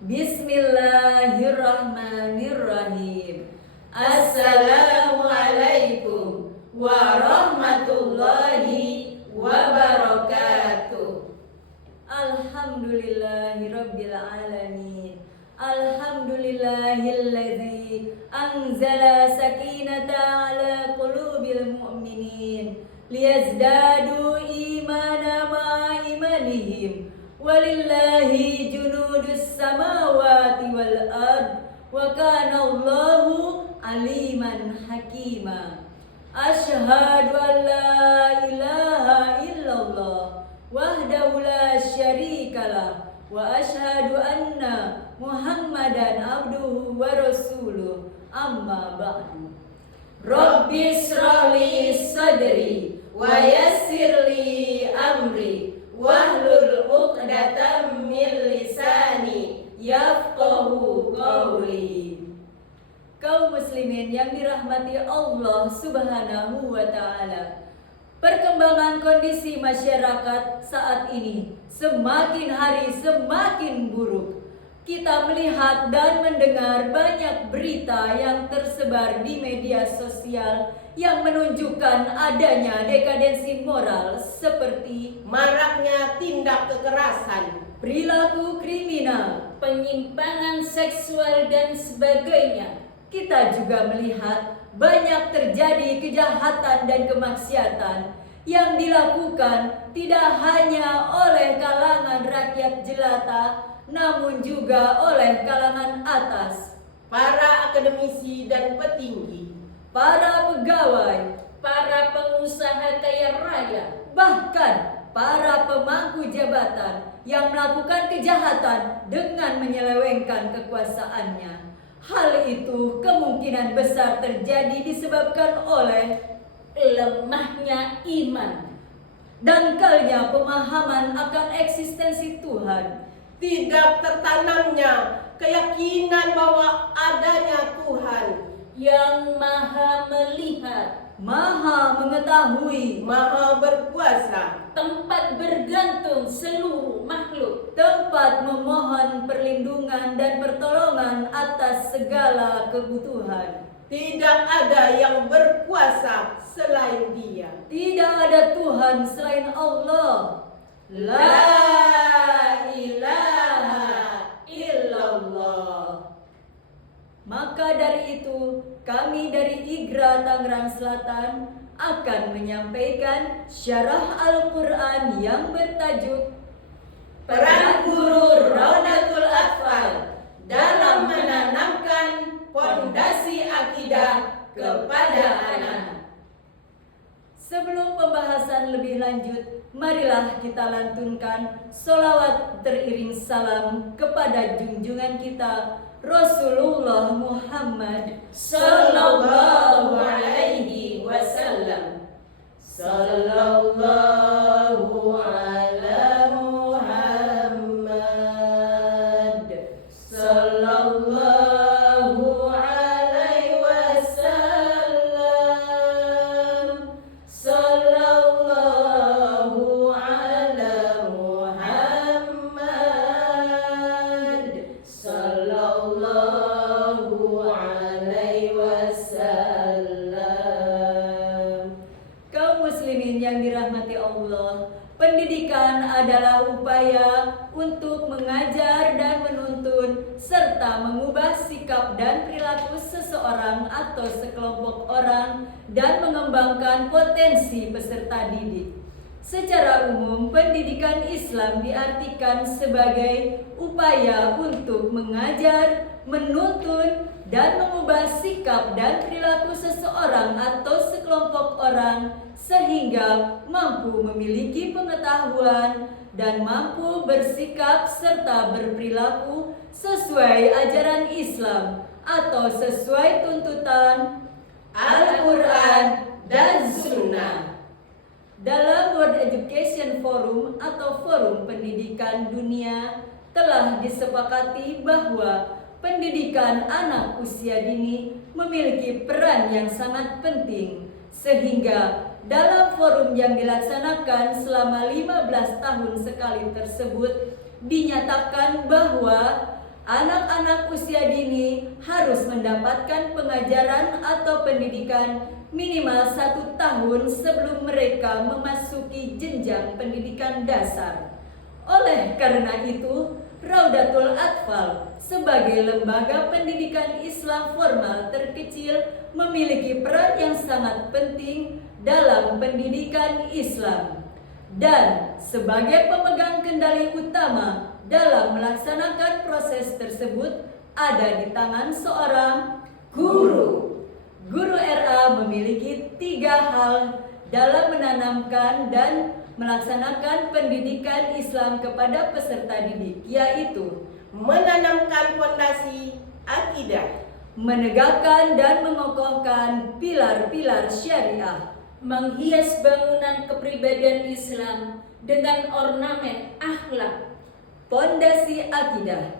Bismillahirrahmanirrahim. Assalamualaikum warahmatullahi wabarakatuh. Alhamdulillahirabbil alamin. Alhamdulillahilladzi anzala sakinata ala qulubil mu'minin liyazdadu imana ma'a imanihim. Walillahi junudus samawati wal ard wa kana Allahu aliman hakima. Asyhadu an la ilaha illallah wahdahu la syarikalah wa asyhadu anna Muhammadan abduhu wa rasuluh. Amma ba'du. Rabbi shrahli sadri wa yassirli amri wahlul 'uqdatam min lisani yafqahu qawli. Kaum muslimin yang dirahmati Allah Subhanahu wa taala. Perkembangan kondisi masyarakat saat ini semakin hari semakin buruk. Kita melihat dan mendengar banyak berita yang tersebar di media sosial yang menunjukkan adanya dekadensi moral seperti maraknya tindak kekerasan, perilaku kriminal, penyimpangan seksual dan sebagainya. Kita juga melihat banyak terjadi kejahatan dan kemaksiatan yang dilakukan tidak hanya oleh kalangan rakyat jelata, namun juga oleh kalangan atas, para akademisi dan petinggi, para pegawai, para pengusaha kaya raya, bahkan para pemangku jabatan yang melakukan kejahatan dengan menyelewengkan kekuasaannya. Hal itu kemungkinan besar terjadi disebabkan oleh lemahnya iman, dangkalnya pemahaman akan eksistensi Tuhan, tidak tertanamnya keyakinan bahwa adanya Tuhan yang maha melihat, maha mengetahui, maha berkuasa, tempat bergantung seluruh makhluk, tempat memohon perlindungan dan pertolongan atas segala kebutuhan. tidak ada yang berkuasa selain Dia. Tidak ada Tuhan selain Allah. La ilaha illallah. Maka dari itu, kami dari IGRA Tangerang Selatan akan menyampaikan syarah Al-Quran yang bertajuk Peran Guru Raudatul Atfal dalam menanamkan fondasi akidah kepada anak. Sebelum pembahasan lebih lanjut, marilah kita lantunkan sholawat teriring salam kepada junjungan kita Rasulullah Muhammad sallallahu alaihi wasallam. Sallallahu ala Muhammad, sallallahu alaihi wasallam, sallallahu ala Muhammad, sallallahu alaihi wasallam. Kaum muslimin yang dirahmati Allah, pendidikan adalah upaya untuk mengajar dan menuntun serta mengubah sikap dan perilaku seseorang atau sekelompok orang dan mengembangkan potensi peserta didik. Secara umum, pendidikan Islam diartikan sebagai upaya untuk mengajar, menuntun, dan mengubah sikap dan perilaku seseorang atau sekelompok orang sehingga mampu memiliki pengetahuan dan mampu bersikap serta berperilaku sesuai ajaran Islam atau sesuai tuntutan Al-Quran dan Sunnah. Dalam World Education Forum atau Forum Pendidikan Dunia telah disepakati bahwa pendidikan anak usia dini memiliki peran yang sangat penting, sehingga dalam forum yang dilaksanakan selama 15 tahun sekali tersebut dinyatakan bahwa Anak-anak usia dini harus mendapatkan pengajaran atau pendidikan minimal 1 tahun sebelum mereka memasuki jenjang pendidikan dasar. Oleh karena itu, Raudatul Atfal sebagai lembaga pendidikan Islam formal terkecil memiliki peran yang sangat penting dalam pendidikan Islam. Dan sebagai pemegang kendali utama dalam melaksanakan proses tersebut ada di tangan seorang guru. Guru RA memiliki 3 hal dalam menanamkan dan melaksanakan pendidikan Islam kepada peserta didik, yaitu menanamkan fondasi akidah, menegakkan dan mengokohkan pilar-pilar syariah, menghias bangunan kepribadian Islam dengan ornamen akhlak. Pondasi akidah.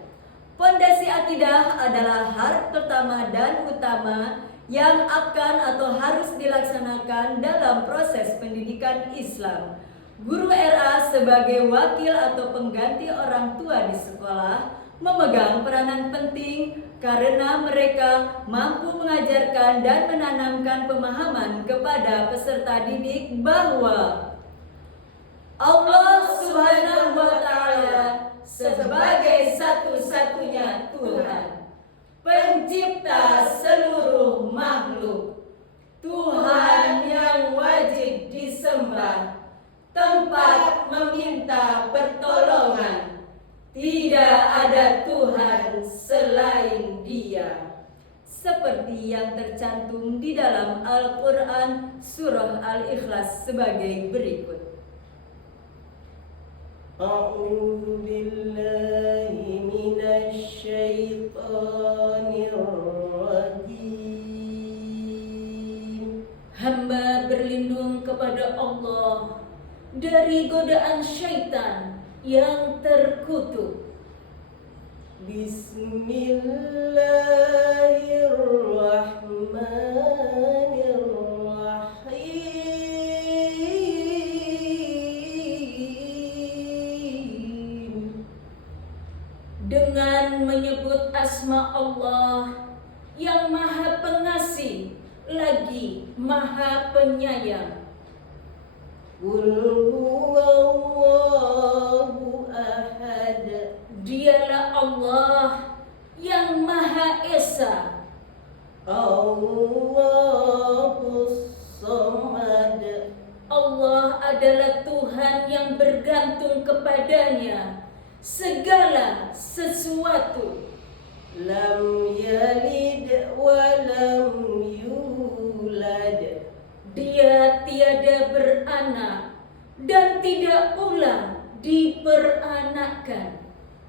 Pondasi akidah adalah hal pertama dan utama yang akan atau harus dilaksanakan dalam proses pendidikan Islam. Guru RA sebagai wakil atau pengganti orang tua di sekolah memegang peranan penting karena mereka mampu mengajarkan dan menanamkan pemahaman kepada peserta didik bahwa Allah Subhanahu wa Ta'ala sebagai satu-satunya Tuhan, pencipta seluruh makhluk, Tuhan yang wajib disembah, tempat meminta pertolongan, tidak ada Tuhan selain Dia. Seperti yang tercantum di dalam Al-Quran surah Al-Ikhlas sebagai berikut. A'udzu billahi minasy syaithanir rajim. Hamba berlindung kepada Allah dari godaan syaitan yang terkutuk. Bismillahirrahmanirrahim. Dengan menyebut asma Allah yang maha pengasih lagi maha penyayang. Qul huwallahu ahad. Dialah Allah yang Maha Esa, Allahus samad. Allah adalah Tuhan yang bergantung kepadanya segala sesuatu. Lam yalid wa lam yulad. Dia tiada beranak dan tidak pula diperanakkan.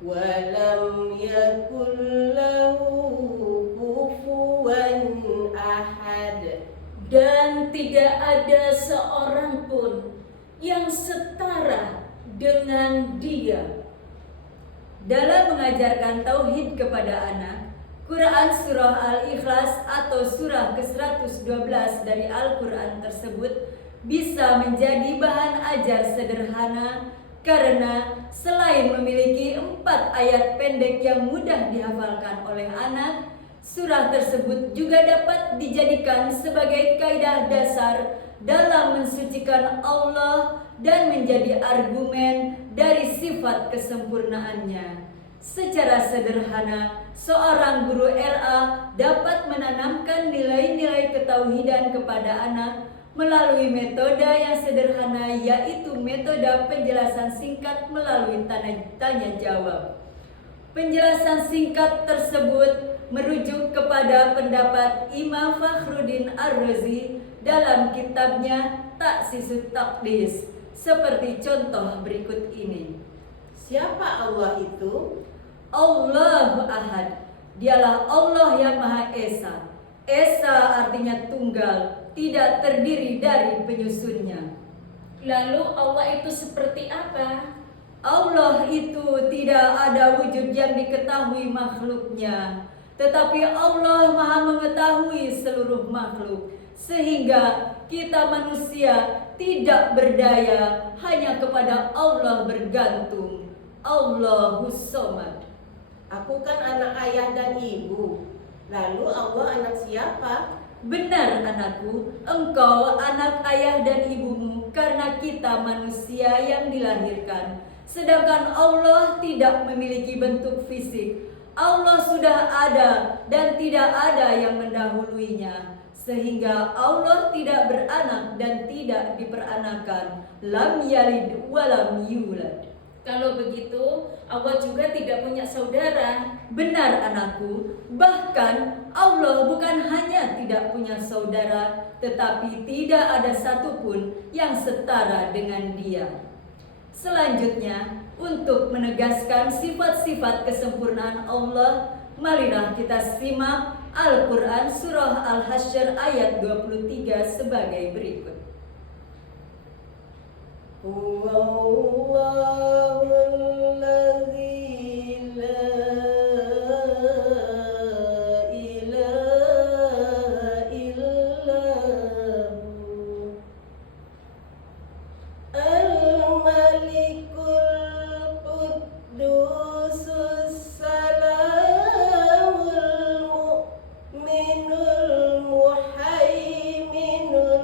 Walam yakul lahu kufuwan ahad. Dan tidak ada seorang pun yang setara dengan Dia. Dalam mengajarkan tauhid kepada anak, Quran surah Al-Ikhlas atau surah ke-112 dari Al-Quran tersebut bisa menjadi bahan ajar sederhana karena selain memiliki 4 ayat pendek yang mudah dihafalkan oleh anak, surah tersebut juga dapat dijadikan sebagai kaidah dasar dalam mensucikan Allah dan menjadi argumen dari sifat kesempurnaannya. Secara sederhana, seorang guru RA dapat menanamkan nilai-nilai ketauhidan kepada anak melalui metode yang sederhana, yaitu metode penjelasan singkat melalui tanya jawab. Penjelasan singkat tersebut merujuk kepada pendapat Imam Fakhruddin Ar-Razi dalam kitabnya Taksisut Taqdis, seperti contoh berikut ini. Siapa Allah itu? Allahu Ahad, dialah Allah yang Maha Esa. Esa artinya tunggal, tidak terdiri dari penyusunnya. Lalu Allah itu seperti apa? Allah itu tidak ada wujud yang diketahui makhluknya, tetapi Allah Maha mengetahui seluruh makhluk, sehingga kita manusia tidak berdaya, hanya kepada Allah bergantung. Allahus Somad. Aku Aku kan anak ayah dan ibu. Lalu Allah anak siapa? Benar anakku, engkau anak ayah dan ibumu karena kita manusia yang dilahirkan. Sedangkan Allah tidak memiliki bentuk fisik. Allah sudah ada dan tidak ada yang mendahuluinya. Sehingga Allah tidak beranak dan tidak diperanakan. Lam yalid walam yulad. Kalau begitu, Allah juga tidak punya saudara. Benar anakku, bahkan Allah bukan hanya tidak punya saudara, tetapi tidak ada satupun yang setara dengan Dia. Selanjutnya, untuk menegaskan sifat-sifat kesempurnaan Allah, marilah kita simak Al-Quran Surah Al-Hasyr ayat 23 sebagai berikut. Huwallahul la ilaha illahu al-malikul quddusus salamul mu'minul muhaiminul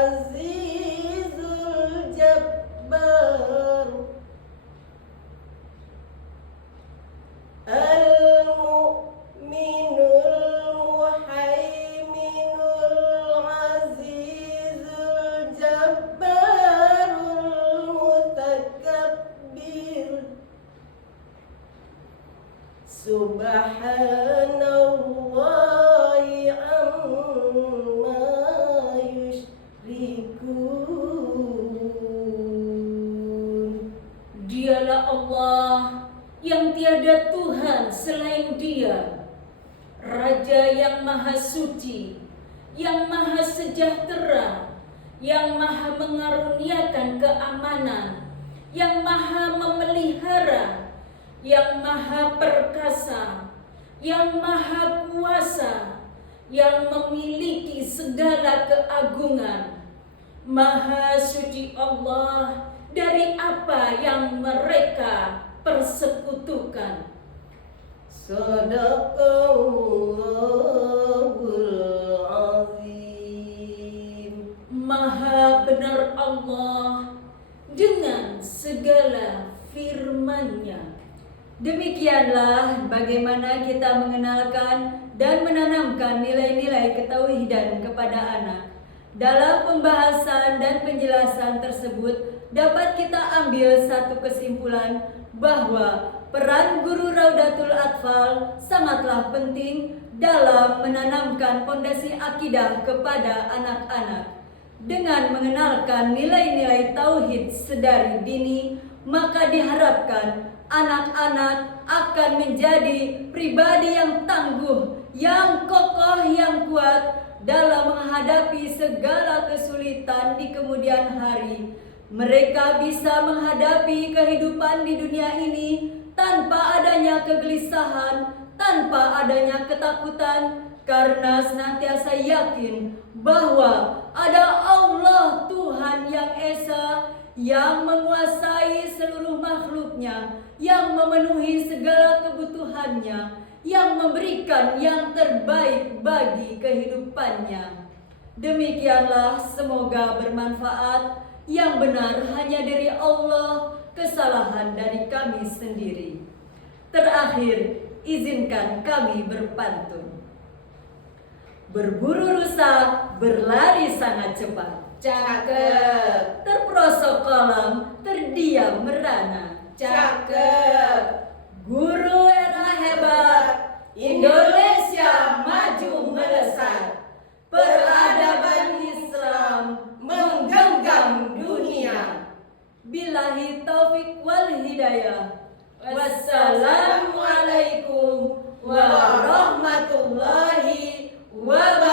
azizul jabbar al-mu'minul muhaiminul azizul jabbarul mutakabbir Subhanallahi amma yushrikun. Dialah Allah yang tiada Tuhan selain Dia, Raja yang maha suci, yang maha sejahtera, yang maha mengaruniakan keamanan, yang maha memelihara, yang maha perkasa, yang maha kuasa, yang memiliki segala keagungan. Maha suci Allah dari apa yang mereka persekutukan. Sadaqallahul azim. Maha benar Allah dengan segala firman-Nya. Demikianlah bagaimana kita mengenalkan dan menanamkan nilai-nilai ketauhidan kepada anak. Dalam pembahasan dan penjelasan tersebut dapat kita ambil satu kesimpulan bahwa peran guru Raudatul Atfal sangatlah penting dalam menanamkan fondasi akidah kepada anak-anak. Dengan mengenalkan nilai-nilai tauhid sedari dini, maka diharapkan anak-anak akan menjadi pribadi yang tangguh, yang kokoh, yang kuat dalam menghadapi segala kesulitan di kemudian hari. Mereka bisa menghadapi kehidupan di dunia ini tanpa adanya kegelisahan, tanpa adanya ketakutan, karena senantiasa yakin bahwa ada Allah Tuhan yang Esa, yang menguasai seluruh makhluknya, yang memenuhi segala kebutuhannya, yang memberikan yang terbaik bagi kehidupannya. Demikianlah, semoga bermanfaat. Yang benar hanya dari Allah, kesalahan dari kami sendiri. Terakhir, izinkan kami berpantun. Berburu rusa, berlari sangat cepat. Cakep. Terperosok kolam, terdiam merana. Cakep. Guru era hebat, Indonesia maju melesat. Peradaban Islam menggenggam dunia. Billahi taufik wal hidayah. Wassalamualaikum warahmatullahi wabarakatuh.